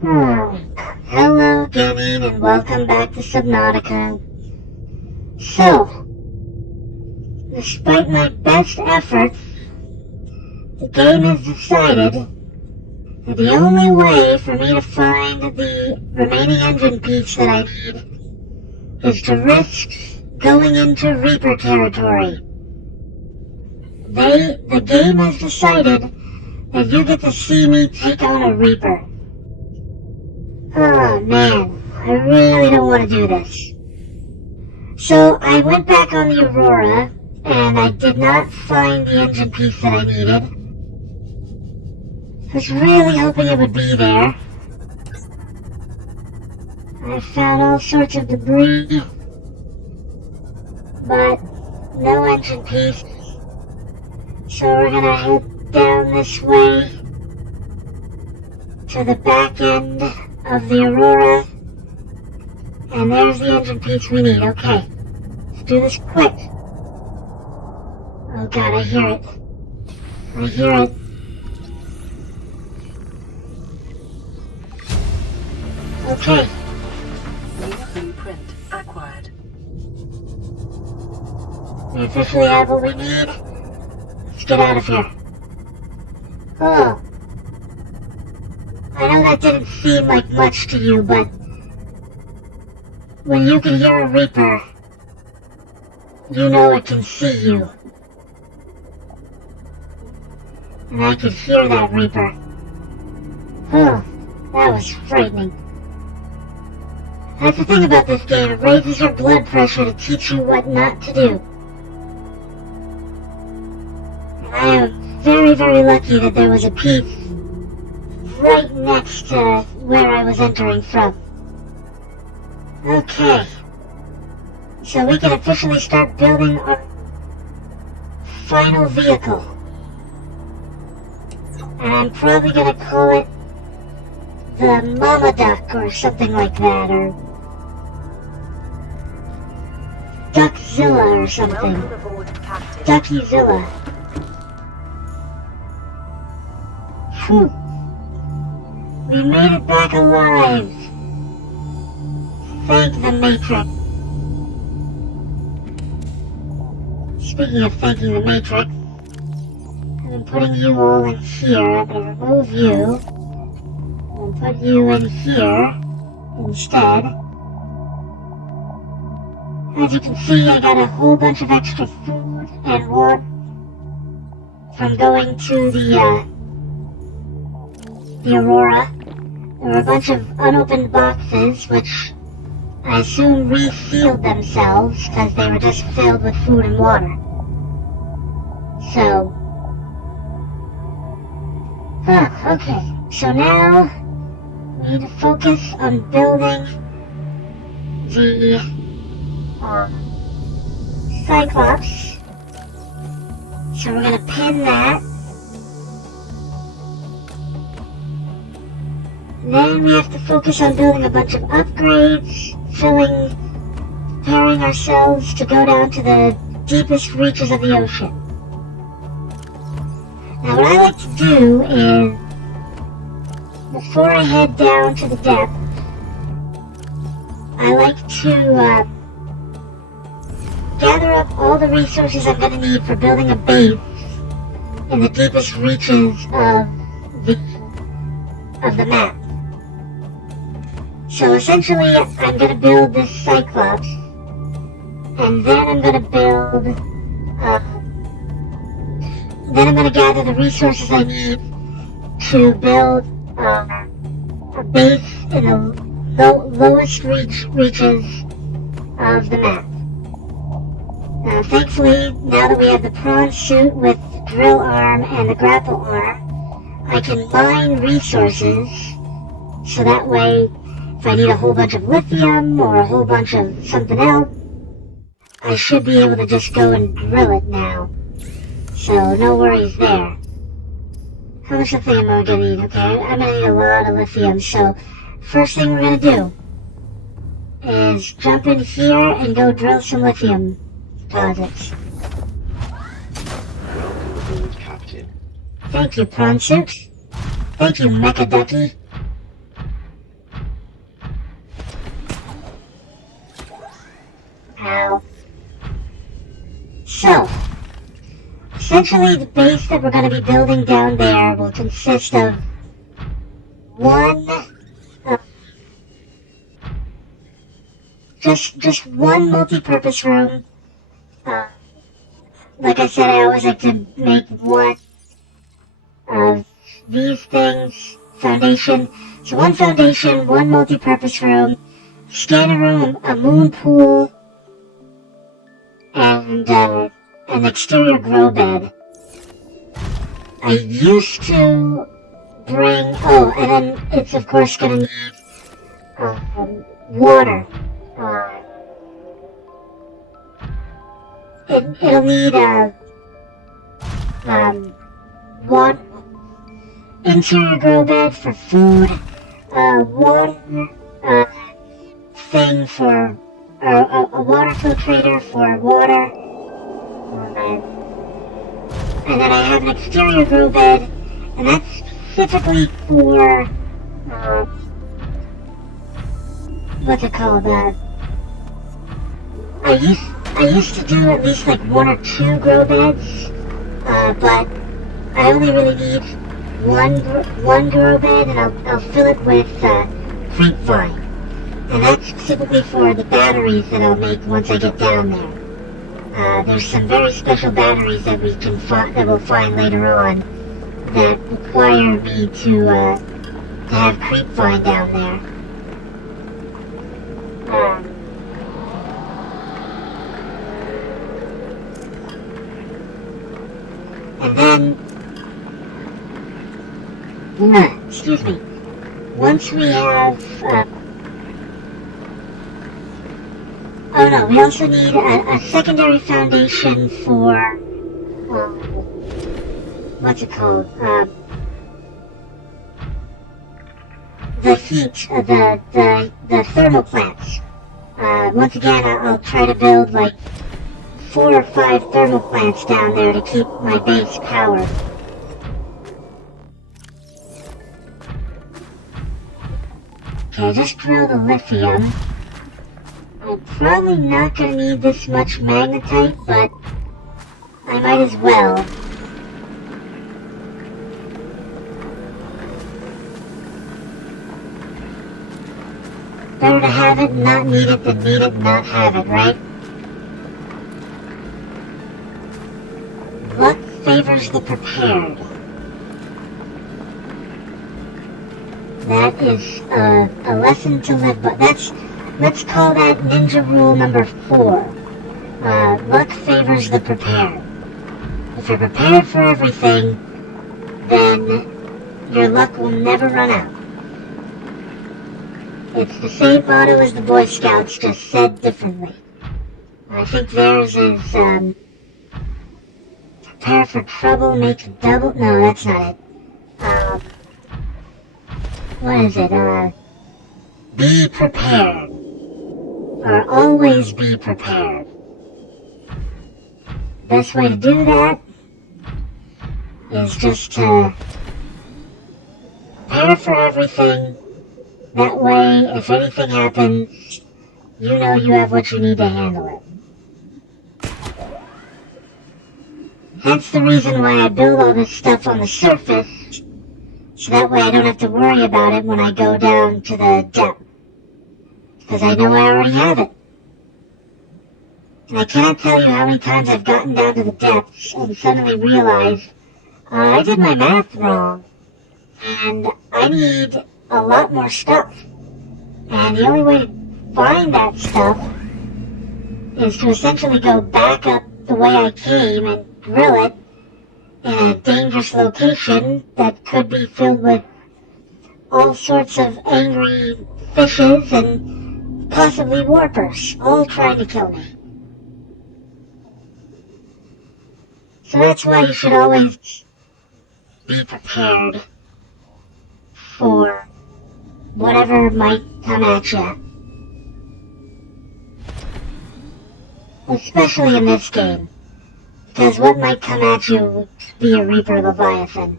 Hello again and welcome back to Subnautica. So, despite my best efforts, the game has decided that the only way for me to find the remaining engine piece that I need is to risk going into Reaper territory. The game has decided that you get to see me take on a Reaper. Oh man, I really don't want to do this. So I went back on the Aurora, and I did not find the engine piece that I needed. I was really hoping it would be there. I found all sorts of debris, but no engine piece. So we're gonna head down this way to the back end of the Aurora, and there's the engine piece we need. Okay, let's do this quick. Oh god, I hear it. I hear it. Okay. Blueprint acquired. We officially have what we need. Let's get out of here. Oh. I know that didn't seem like much to you, but when you can hear a Reaper, you know it can see you. And I could hear that Reaper. Oh, that was frightening. That's the thing about this game, it raises your blood pressure to teach you what not to do. And I am very, very lucky that there was a piece right next to where I was entering from. Okay. So we can officially start building our final vehicle. And I'm probably gonna call it the Mama Duck or something like that, or Duckzilla or something. Welcome aboard, Captain. Duckyzilla. Phew. We made it back alive. Thank the Matrix. Speaking of thanking the Matrix, I'm putting you all in here. I'm going to remove you and put you in here instead. As you can see, I got a whole bunch of extra food and water from going to the Aurora. There were a bunch of unopened boxes, which I assume resealed themselves because they were just filled with food and water. So, okay. So now we need to focus on building the Cyclops. So we're gonna pin that. Then we have to focus on building a bunch of upgrades, preparing ourselves to go down to the deepest reaches of the ocean. Now what I like to do is, before I head down to the depth, I like to gather up all the resources I'm going to need for building a base in the deepest reaches of the map. So essentially, I'm going to build this Cyclops, and then I'm going to build, then I'm going to gather the resources I need to build a base in the lowest reaches of the map. Thankfully, now that we have the prawn suit with the drill arm and the grapple arm, I can mine resources, so that way, if I need a whole bunch of lithium or a whole bunch of something else, I should be able to just go and drill it now. So no worries there. How much lithium am I gonna need? Okay, I'm gonna need a lot of lithium, so first thing we're gonna do is jump in here and go drill some lithium deposits. Welcome aboard, Captain. Thank you, prawn suit. Thank you, Mecha Ducky. essentially the base that we're going to be building down there will consist of one, just one multi-purpose room. Like I said, I always like to make one of these things foundation. So one foundation, one multi-purpose room, scanner room, a moon pool, and an exterior grow bed. I used to bring, and then it's of course going to need water. It'll need one interior grow bed for food, one thing for a water filtrator for water, and then I have an exterior grow bed, and that's specifically for what's it called? I used to do at least like one or two grow beds, but I only really need one grow bed, and I'll fill it with creep vine, and that's specifically for the batteries that I'll make once I get down there. There's some very special batteries that we'll find later on that require me to have creep vine down there. And then, excuse me, once we have, we also need a secondary foundation for, what's it called, the heat, the thermal plants. Once again, I'll try to build like 4 or 5 thermal plants down there to keep my base powered. Okay, I just drilled the lithium. I'm probably not going to need this much magnetite, but I might as well. Better to have it and not need it than need it and not have it, right? Luck favors the prepared. That is a lesson to live by. Let's call that ninja rule number 4. Luck favors the prepared. If you're prepared for everything, then your luck will never run out. It's the same motto as the Boy Scouts, just said differently. I think theirs is, prepare for trouble, make a double. No, that's not it. What is it? Be prepared. Or always be prepared. Best way to do that is just to prepare for everything. That way, if anything happens, you know you have what you need to handle it. Hence the reason why I build all this stuff on the surface, so that way I don't have to worry about it when I go down to the depth. Because I know I already have it. And I cannot tell you how many times I've gotten down to the depths and suddenly realized I did my math wrong, and I need a lot more stuff. And the only way to find that stuff is to essentially go back up the way I came and drill it in a dangerous location that could be filled with all sorts of angry fishes and possibly warpers, all trying to kill me. So that's why you should always be prepared for whatever might come at you. Especially in this game. Because what might come at you would be a Reaper Leviathan.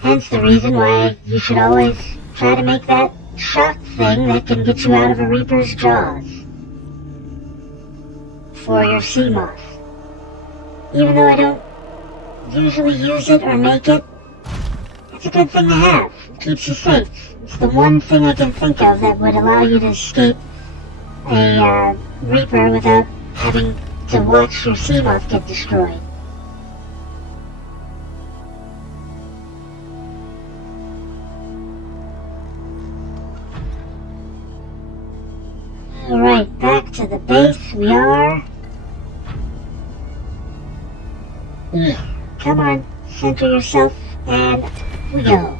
Hence the reason why you should always try to make that shock thing that can get you out of a Reaper's jaws. for your sea moth. Even though I don't usually use it or make it, it's a good thing to have. It keeps you safe. It's the one thing I can think of that would allow you to escape a Reaper without having to watch your sea moth get destroyed. Alright, back to the base we are. Come on, center yourself, and we go.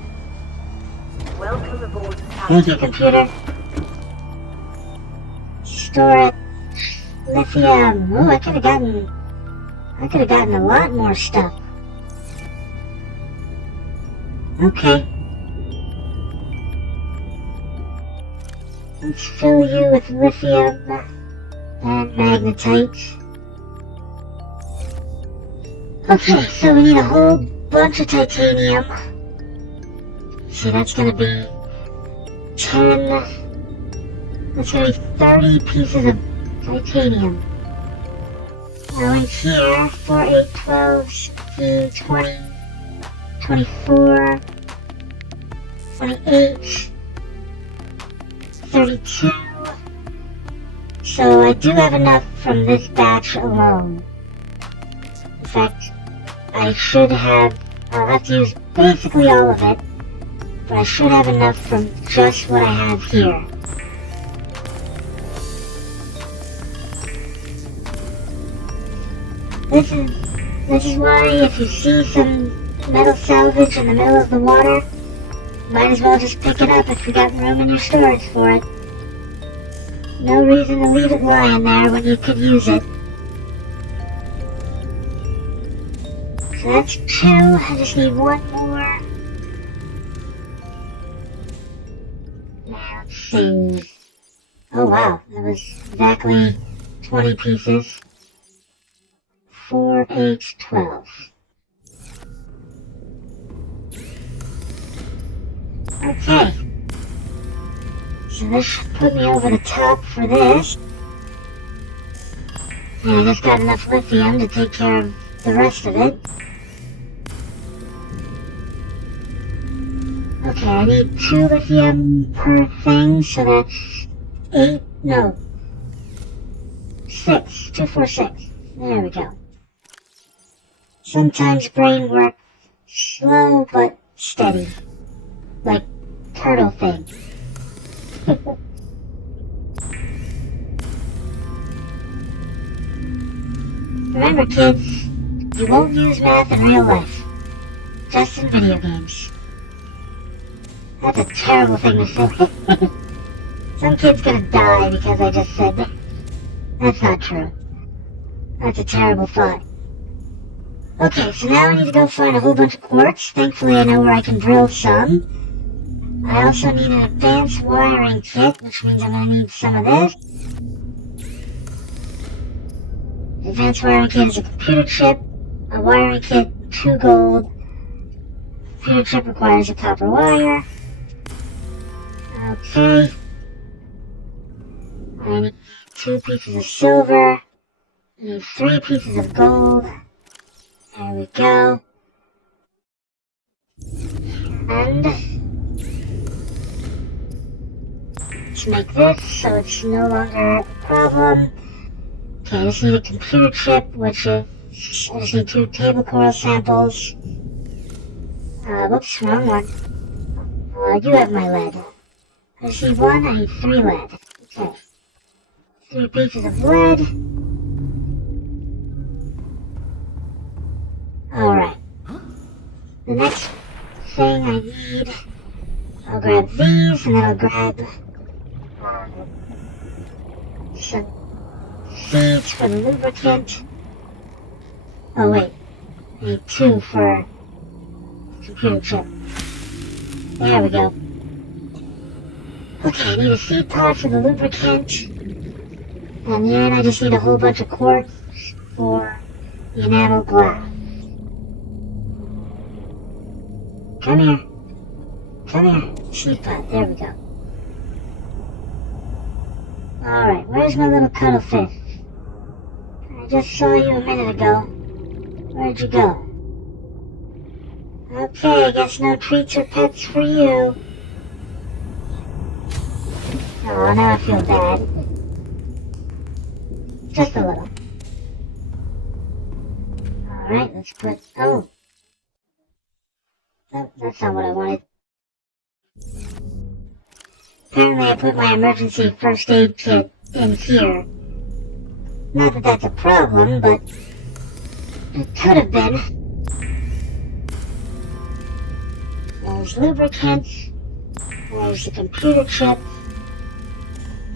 Welcome aboard, Thank you, computer. Store it. Lithium. Ooh, I could have gotten a lot more stuff. Okay. Let's fill you with lithium and magnetite. Okay, so we need a whole bunch of titanium. So that's gonna be 30 pieces of titanium. Now in here, 4, 8, 12, 16, 20, 24, 28, 32. So I do have enough from this batch alone. In fact, I'll have to use basically all of it, but I should have enough from just what I have here. This is why if you see some metal salvage in the middle of the water, might as well just pick it up if you got room in your storage for it. No reason to leave it lying there when you could use it. So that's 2, I just need 1 more. Now let's see. Oh wow, that was exactly 20 pieces. 4, 8, 12. Okay. So this should put me over the top for this. And I just got enough lithium to take care of the rest of it. Okay, I need 2 lithium per thing, so that's 6. 2, 4, 6. There we go. Sometimes brain works slow but steady. Like turtle thing. Remember kids, you won't use math in real life. Just in video games. That's a terrible thing to say. Some kid's gonna die because I just said that. That's not true. That's a terrible thought. Okay, so now I need to go find a whole bunch of quartz. Thankfully I know where I can drill some. I also need an advanced wiring kit, which means I'm going to need some of this. Advanced wiring kit is a computer chip, a wiring kit, 2 gold. Computer chip requires a copper wire. Okay. I need 2 pieces of silver. I need 3 pieces of gold. There we go. And let's make this so it's no longer a problem. Okay, I just need a computer chip, which is, I just need 2 table coral samples. Whoops, wrong one. I do have my lead. I just need 1, I need 3 lead. Okay. 3 pieces of lead. Alright. The next thing I need, I'll grab these, and then I'll grab some seeds for the lubricant. Oh wait, I need 2 for computer chip. There we go. Okay, I need a seed pod for the lubricant, and then I just need a whole bunch of quartz for the enamel glass. Come here. Come here. Seed pod. There we go. Alright, where's my little cuttlefish? just saw you a minute ago. Where'd you go? Okay, I guess no treats or pets for you. Oh, now I feel bad. Just a little. Alright, let's put... Oh. Nope, that's not what I wanted. Apparently I put my emergency first aid kit in here. Not that that's a problem, but it could have been. There's lubricants, there's the computer chip,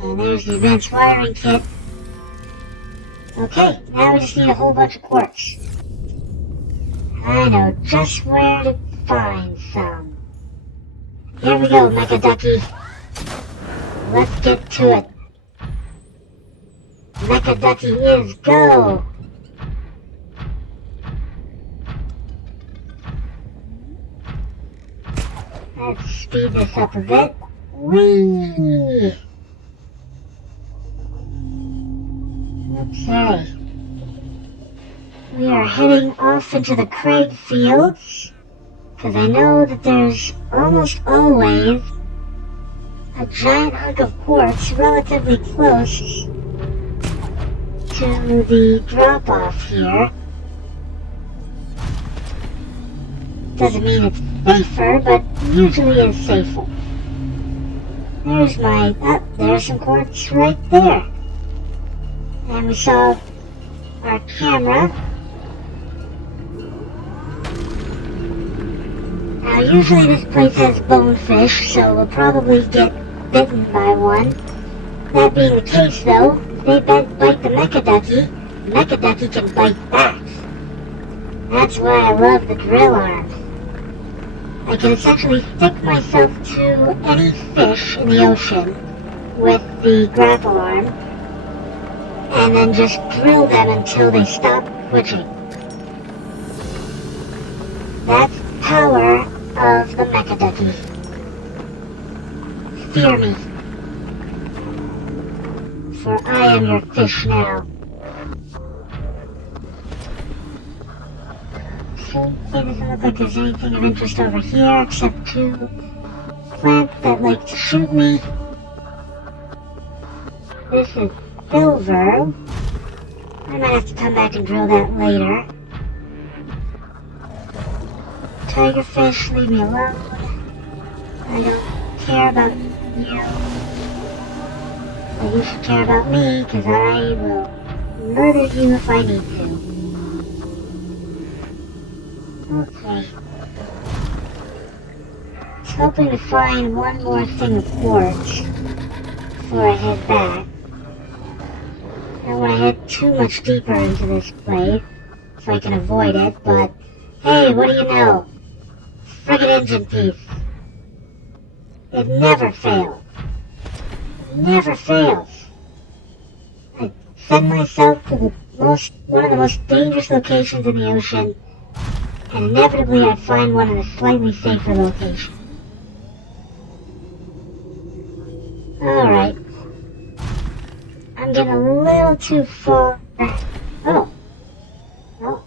and there's the advanced wiring kit. Okay, now we just need a whole bunch of quartz. I know just where to find some. Here we go, Mecha Ducky. Let's get to it. Mecha Ducky is go! Let's speed this up a bit. Whee! Okay. We are heading off into the Craig Fields, because I know that there's almost always a giant hunk of quartz relatively close to the drop-off here. Doesn't mean it's safer, but usually is safer. There's my... there's some quartz right there. And we saw our camera. Now usually this place has bonefish, so we'll probably get bitten by one. That being the case though, if they bite the Mecha Ducky can bite back. That's why I love the drill arm. I can essentially stick myself to any fish in the ocean with the grapple arm, and then just drill them until they stop twitching. That's the power of the Mecha Ducky. Fear me, for I am your fish now. Okay, doesn't look like there's anything of interest over here except two plants that like to shoot me. This is silver. I might have to come back and drill that later. Tigerfish, leave me alone. I don't care about you. But you should care about me, because I will murder you if I need to. Okay. I was hoping to find one more thing of quartz before I head back. I don't want to head too much deeper into this place, if I can avoid it, but hey, what do you know? Friggin' engine piece. It never fails. It never fails. I send myself to one of the most dangerous locations in the ocean, and inevitably I find one in a slightly safer location. Alright. I'm getting a little too far. Oh. Well,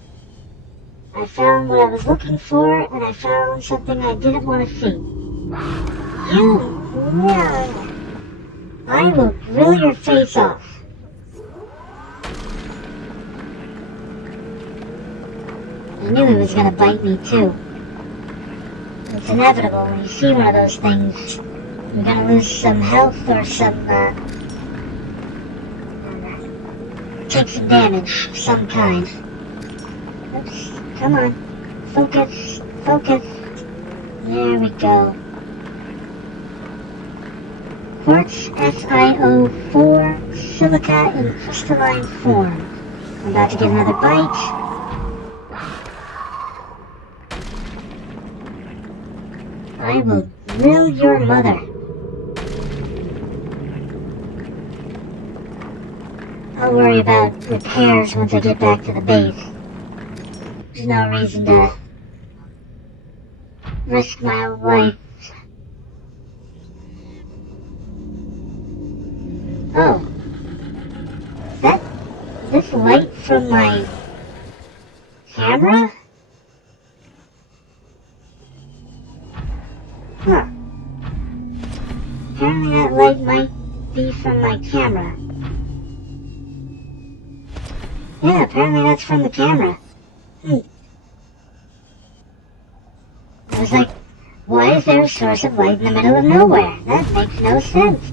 I found what I was looking for, and I found something I didn't want to see. I will grill your face off. I knew he was going to bite me too. It's inevitable when you see one of those things. You're going to lose some health or take some damage of some kind. Oops, come on. Focus, focus. There we go. Quartz SiO4 silica in crystalline form. I'm about to get another bite. I will grill your mother. I'll worry about repairs once I get back to the base. There's no reason to risk my life. Oh. this light from my camera? Huh. Apparently that light might be from my camera. Yeah, apparently that's from the camera. I was like, why is there a source of light in the middle of nowhere? That makes no sense.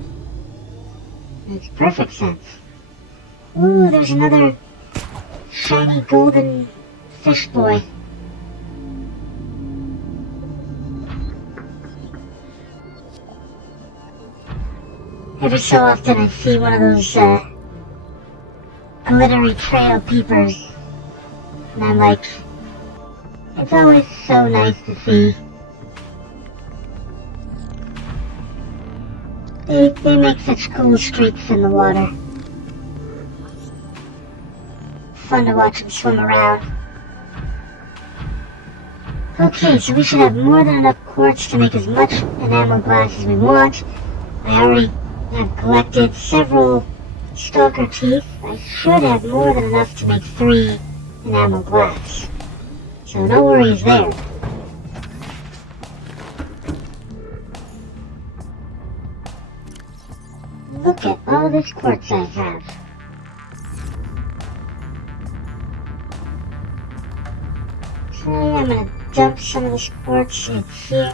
Makes perfect sense. Ooh, there's another shiny golden fish boy. Every so often I see one of those glittery trail peepers, and I'm like, it's always so nice to see. They make such cool streaks in the water. Fun to watch them swim around. Okay, so we should have more than enough quartz to make as much enamel glass as we want. I already have collected several stalker teeth. I should have more than enough to make 3 enamel glass. So no worries there. Look at all this quartz I have. So I'm gonna dump some of this quartz in here.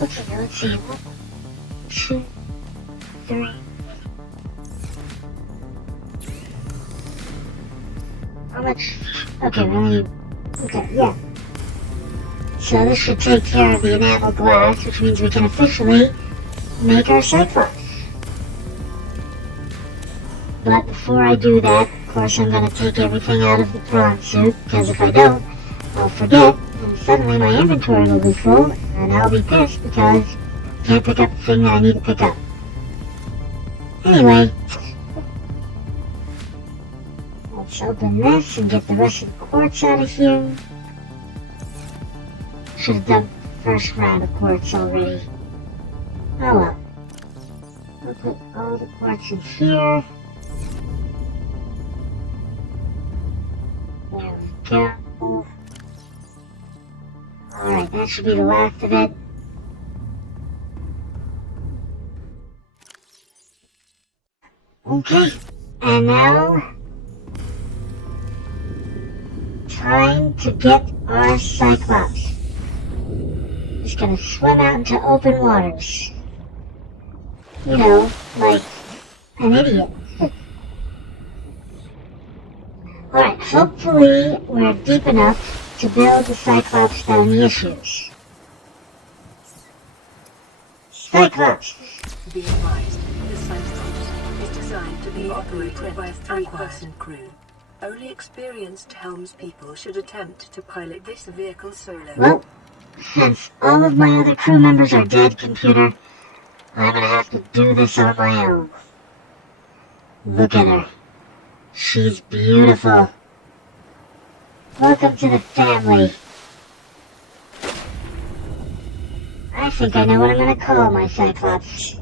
Okay, let's see. 1, 2, 3. How much? Okay, we only need. Okay, yeah. So this should take care of the enamel glass, which means we can officially make our Cyclops. But before I do that, of course I'm going to take everything out of the prawn suit, because if I don't, I'll forget, and suddenly my inventory will be full, and I'll be pissed because I can't pick up the thing that I need to pick up. Anyway, let's open this and get the rest of the quartz out of here. Should have done the first round of quartz already. Oh well. I'll put all the quartz in here. There we go. Alright, that should be the last of it. Okay, and now time to get our Cyclops. Just gonna swim out into open waters. You know, like an idiot. Alright, hopefully we're deep enough to build the Cyclops without any issues. Cyclops! Be advised, the Cyclops is designed to be operated by a 3-person crew. Only experienced helmspeople should attempt to pilot this vehicle solo. Well, since all of my other crew members are dead, computer, I'm gonna have to do this on my own. Look at her. She's beautiful. Welcome to the family. I think I know what I'm gonna call my Cyclops.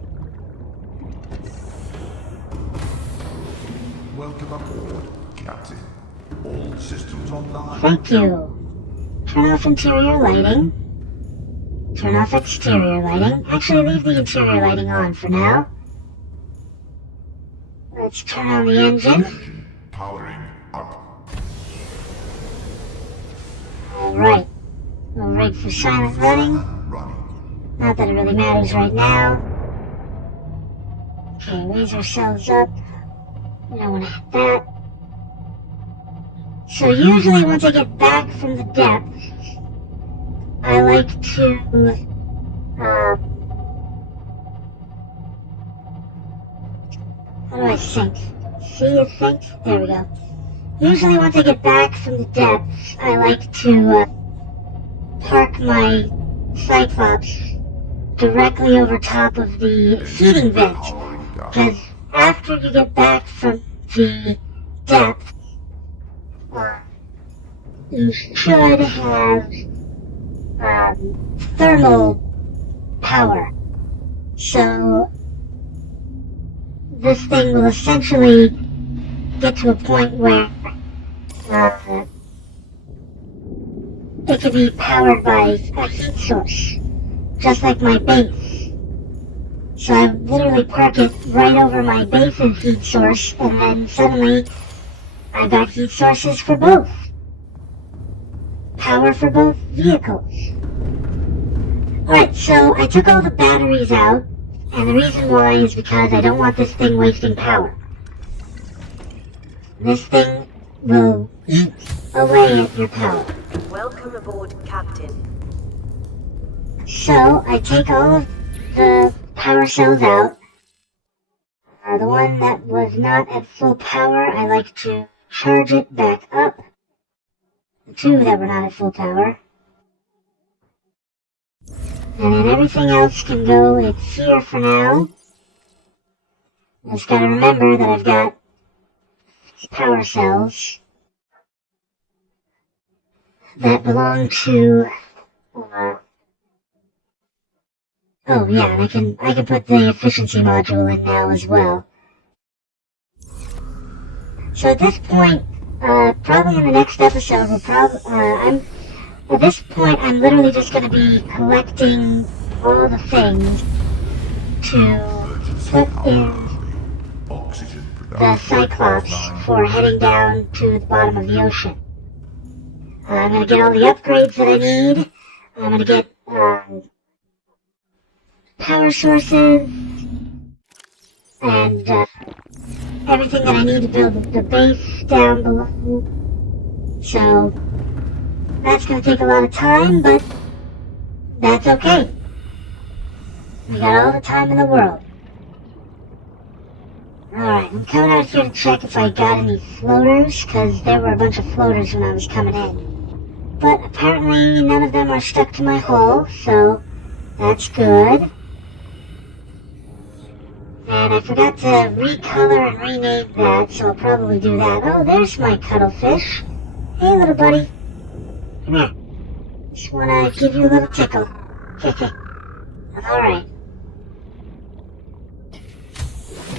Welcome aboard, Captain. All systems online. Thank you. Turn off interior lighting. Turn off exterior lighting. Actually, leave the interior lighting on for now. Let's turn on the engine. Engine powering up. Alright. We'll rig for silent running. Running. Not that it really matters right now. Okay, raise ourselves up. We don't want to hit that. So usually once I get back from the depths, I like to, how do I sync? See a sync? There we go. Usually once I get back from the depths, I like to, park my Cyclops directly over top of the heating vent. Because after you get back from the depth, you should have thermal power. So this thing will essentially get to a point where it can be powered by a heat source, just like my base. So I literally park it right over my base's heat source, and then suddenly I've got heat sources for both. Power for both vehicles. Alright, so I took all the batteries out, and the reason why is because I don't want this thing wasting power. This thing will eat away at your power. Welcome aboard, Captain. So I take all of the power cells out. The one that was not at full power, I like to charge it back up. The two that were not at full power. And then everything else can go, it's here for now. Just gotta remember that I've got power cells that belong to, oh yeah, and I can put the efficiency module in now as well. So at this point, probably in the next episode, at this point, I'm literally just going to be collecting all the things to put in the Cyclops for heading down to the bottom of the ocean. I'm going to get all the upgrades that I need. I'm going to get power sources and everything that I need to build the base down below. So that's going to take a lot of time, but that's okay. We got all the time in the world. Alright, I'm coming out here to check if I got any floaters, because there were a bunch of floaters when I was coming in. But apparently none of them are stuck to my hull, so that's good. And I forgot to recolor and rename that, so I'll probably do that. Oh, there's my cuttlefish. Hey, little buddy. Come here. Just want to give you a little tickle. Alright.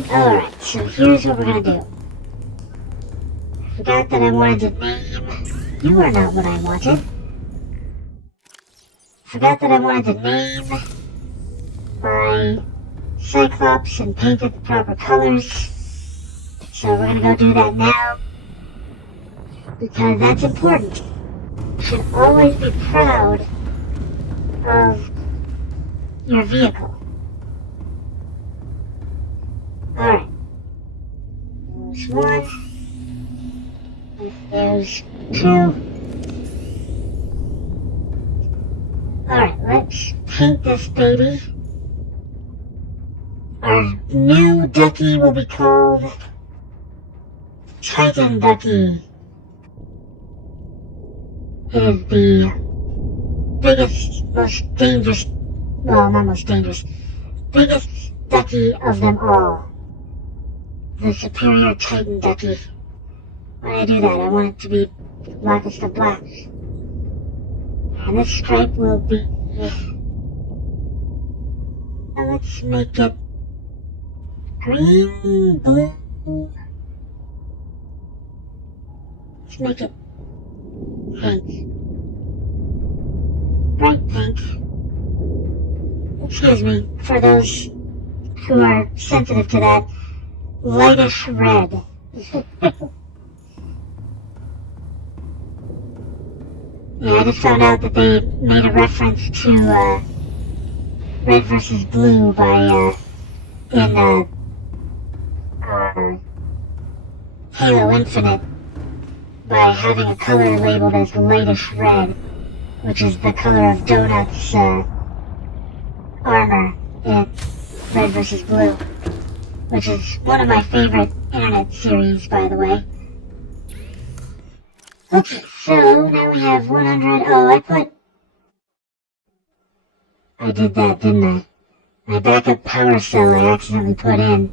Alright, so here's what we're going to do. I forgot that I wanted to name... You are not what I wanted. Forgot that I wanted to name my Cyclops and paint it the proper colors. So we're going to go do that now. Because that's important. You should always be proud of your vehicle. Alright. There's one. There's two. Alright, let's paint this baby. Our new ducky will be called Titan Ducky. It is the biggest, most dangerous, well, not most dangerous, biggest ducky of them all. The superior Titan Ducky. When I do that, I want it to be the blackest of blacks. And this stripe will be... Now let's make it green, blue... Let's make it pink. Bright pink. Excuse me, for those who are sensitive to that, lightish red. Yeah, I just found out that they made a reference to Red vs. Blue by in Halo Infinite by having a color labeled as lightish red, which is the color of Donut's armor in Red vs. Blue, which is one of my favorite internet series, by the way. Okay, so now we have 100. Oh, I did that, didn't I? My backup power cell I accidentally put in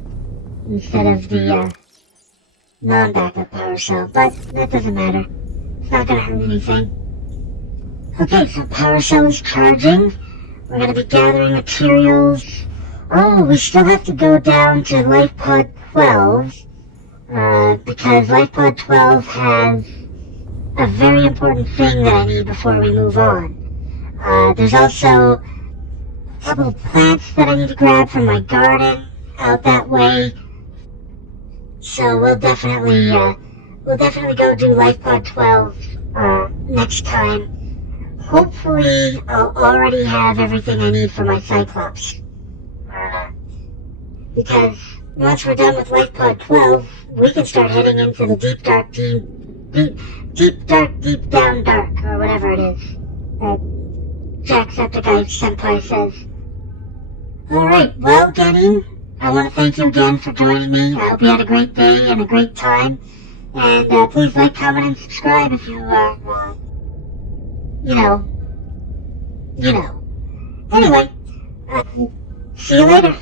instead of the non-backup power cell, but that doesn't matter. It's not gonna hurt anything. Okay, so power cell is charging. We're going to be gathering materials. Oh, we still have to go down to Life Pod 12, because Life Pod 12 has a very important thing that I need before we move on. There's also a couple of plants that I need to grab from my garden out that way. So we'll definitely go do Life Pod 12 next time. Hopefully, I'll already have everything I need for my Cyclops. Because once we're done with Life Pod 12, we can start heading into the deep down dark, or whatever it is that Jacksepticeye Senpai says. Alright, well, Genny, I want to thank you again for joining me. I hope you had a great day and a great time. And please like, comment, and subscribe if you, you know. Anyway, see you later.